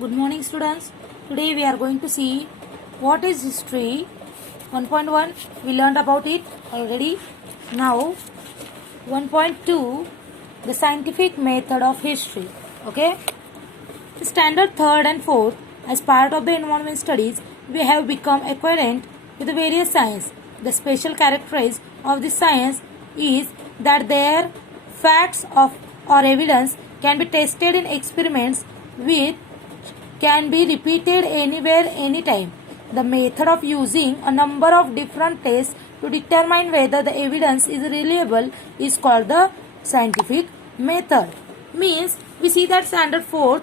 Good morning, students. Today we are going to see what is history. 1.1 we learned about it already. Now 1.2 the scientific method of history. Okay. Standard 3rd and 4th, as part of the environment studies, we have become acquainted with the various science. The special characteristic of this science is that their facts of or evidence can be tested in experiments with can be repeated anywhere, anytime. The method of using a number of different tests to determine whether the evidence is reliable is called the scientific method. Means we see that standard 4th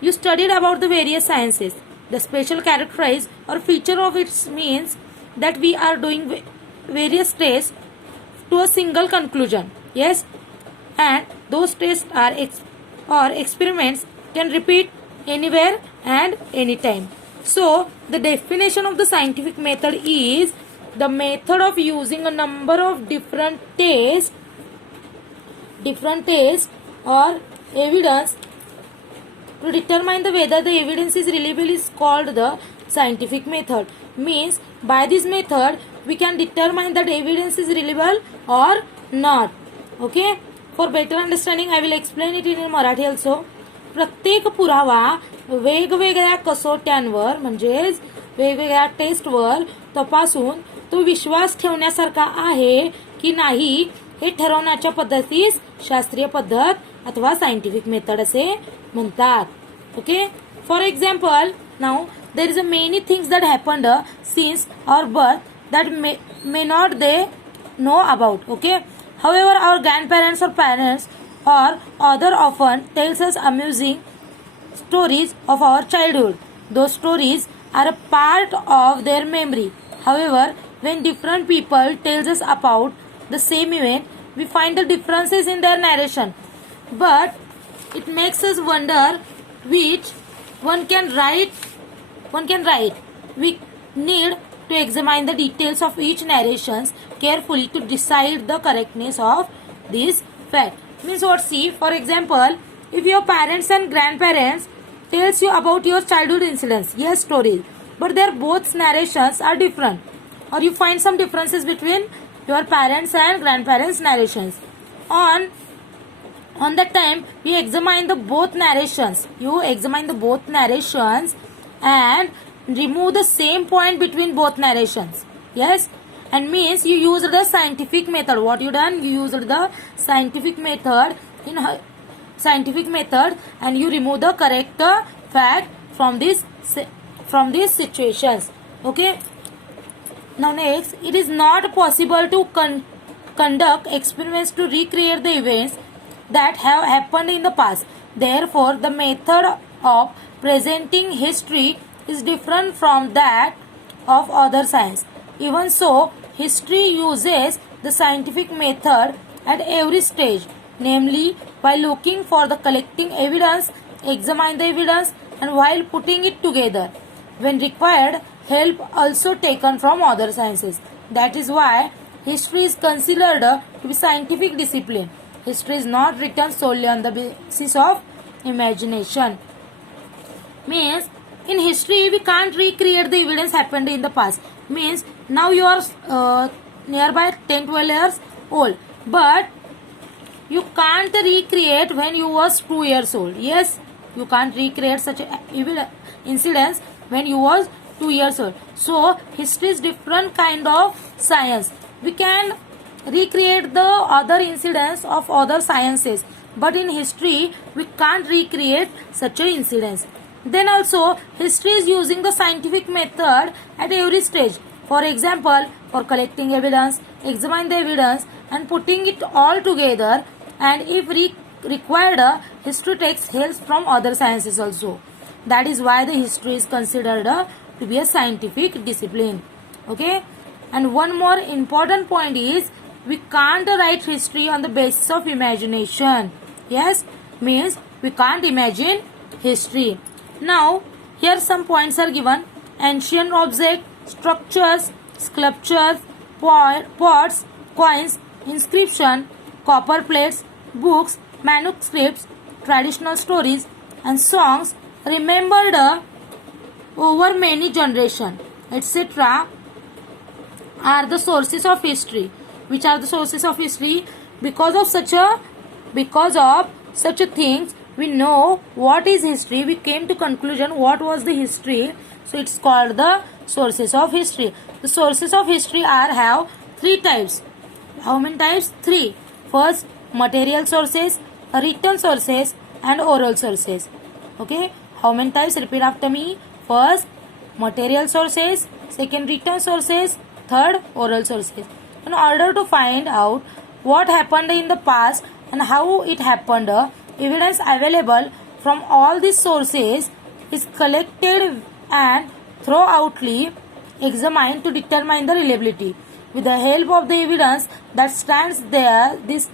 you studied about the various sciences. The special characteristic or feature of it means that we are doing various tests to a single conclusion. Yes, and those tests or experiments can repeat anywhere and anytime. So the definition of the scientific method is the method of using a number of different tests or evidence to determine whether the evidence is reliable is called the scientific method. Means by this method we can determine that evidence is reliable or not. Okay. For better understanding I will explain it in Marathi also. प्रत्येक पुरावा वेगवेगळ्या कसोट्यांवर म्हणजेच वेगवेगळ्या टेस्टवर तपासून तो विश्वास ठेवण्यासारखा आहे की नाही हे ठरवण्याच्या पद्धतीस शास्त्रीय पद्धत अथवा सायंटिफिक मेथड असे म्हणतात. Okay. For example now there is a many things that happened since our birth that may not they know about. Okay. However, our grandparents or parents or other often tells us amusing stories of our childhood. Those stories are a part of their memory. However, when different people tells us about the same event, we find the differences in their narration. But it makes us wonder which one can write. We need to examine the details of each narrations carefully to decide the correctness of this fact. Means what? See, for example, if your parents and grandparents tells you about your childhood incidents, yes, stories, but their both narrations are different, or you find some differences between your parents and grandparents narrations. On that time we examine the both narrations. You examine the both narrations and remove the same point between both narrations. Yes, and means you used the scientific method. What you done? You used the scientific method and you remove the correct fact from these situations. Okay. Now next, it is not possible to conduct experiments to recreate the events that have happened in the past. Therefore, the method of presenting history is different from that of other science. Even so, history uses the scientific method at every stage, namely by looking for the collecting evidence, examine the evidence, and while putting it together. When required, help also taken from other sciences. That is why history is considered to be scientific discipline. History is not written solely on the basis of imagination. Means in history we can't recreate the evidence happened in the past. Means now you are nearby 10-12 years old, but you can't recreate when you was 2 years old. Yes, you can't recreate such incidents when you was 2 years old. So history is different kind of science. We can recreate the other incidents of other sciences, but in history we can't recreate such a incidents. Then also history is using the scientific method at every stage. For example, for collecting evidence, examine the evidence and putting it all together, and if required, history takes help from other sciences also. That is why the history is considered to be a scientific discipline. Okay. And one more important point is we can't write history on the basis of imagination. Yes, means we can't imagine history. Now, here some points are given. Ancient objects, structures, sculptures, pots, coins, inscription, copper plates, books, manuscripts, traditional stories and songs remembered over many generations, etc. are the sources of history. Which are the sources of history? Because of such a things, we know what is history. We came to conclusion what was the history. So it's called the sources of history. The sources of history have three types. How many types? Three. First, material sources, written sources, and oral sources. Okay, how many types? Repeat after me. First, material sources. Second, written sources. Third, oral sources. In order to find out what happened in the past and how it happened, evidence available from all these sources is collected and thoroughly examined to determine the reliability. With the help of the evidence that stands there, these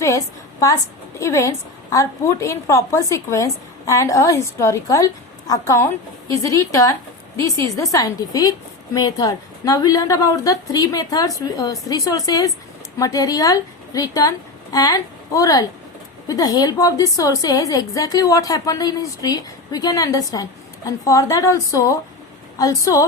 past events are put in proper sequence and a historical account is written. This is the scientific method. Now we learned about the three methods, three sources: material, written, and oral. With the help of these sources, exactly what happened in history we can understand. And for that also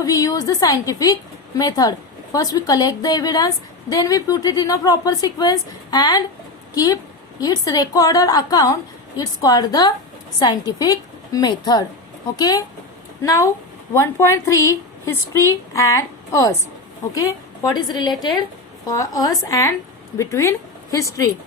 we use the scientific method. First we collect the evidence, then we put it in a proper sequence and keep its record or account. It's called the scientific method. Okay. Now 1.3, history and us. Okay, what is related for us and between history?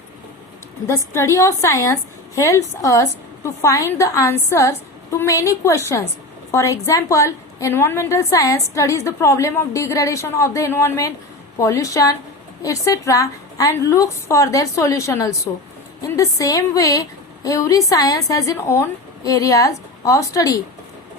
The study of science helps us to find the answers to many questions. For example, environmental science studies the problem of degradation of the environment, pollution, etc. and looks for their solution also. In the same way, every science has its own areas of study.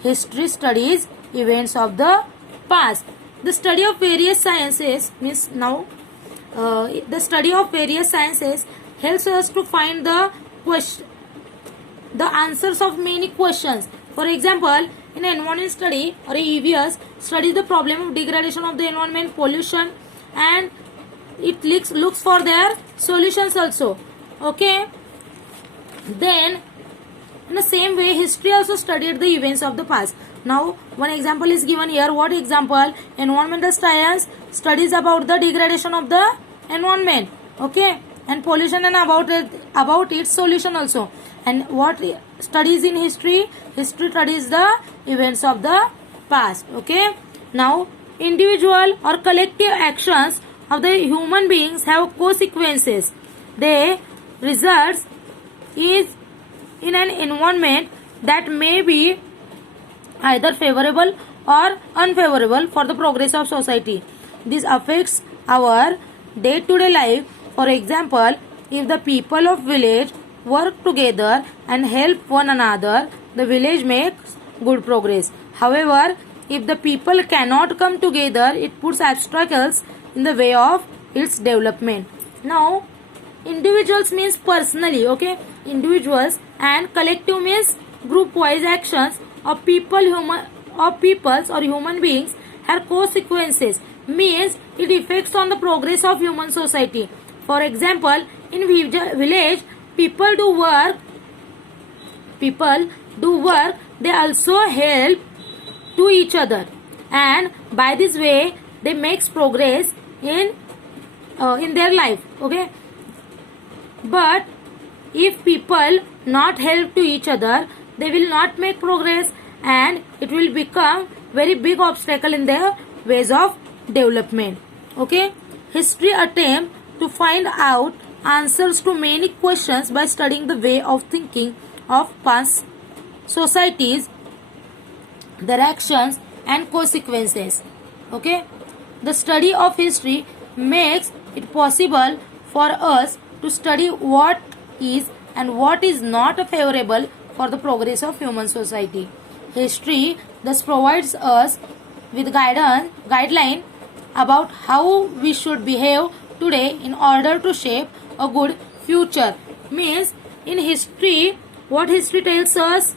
History studies events of the past. The study of various sciences means the study of various sciences helps us to find the answers of many questions. For example, in environment study or EVS studies the problem of degradation of the environment, pollution, and it looks for their solutions also. Okay. Then in the same way, history also studied the events of the past. Now, one example is given here. What example? Environmental science studies about the degradation of the environment, okay, and pollution, and about its solution also. And what studies in history? History studies the events of the past. Okay. Now, individual or collective actions of the human beings have consequences. They results is in an environment that may be either favorable or unfavorable for the progress of society. This affects our day-to-day life. For example, if the people of village work together and help one another, the village makes good progress. However, if the people cannot come together, it puts obstacles in the way of its development. Now, individuals means personally, okay, individuals, and collective means group wise actions of peoples or human beings have consequences, means it affects on the progress of human society. For example, in village people do work, they also help to each other, and by this way they makes progress in their life. Okay. But if people not help to each other, they will not make progress, and it will become very big obstacle in their ways of development. Okay. History attempt to find out answers to many questions by studying the way of thinking of past societies, their actions and consequences. Okay. The study of history makes it possible for us to study what is and what is not favorable for the progress of human society. History thus provides us with guideline about how we should behave today in order to shape a good future. Means in history, what history tells us?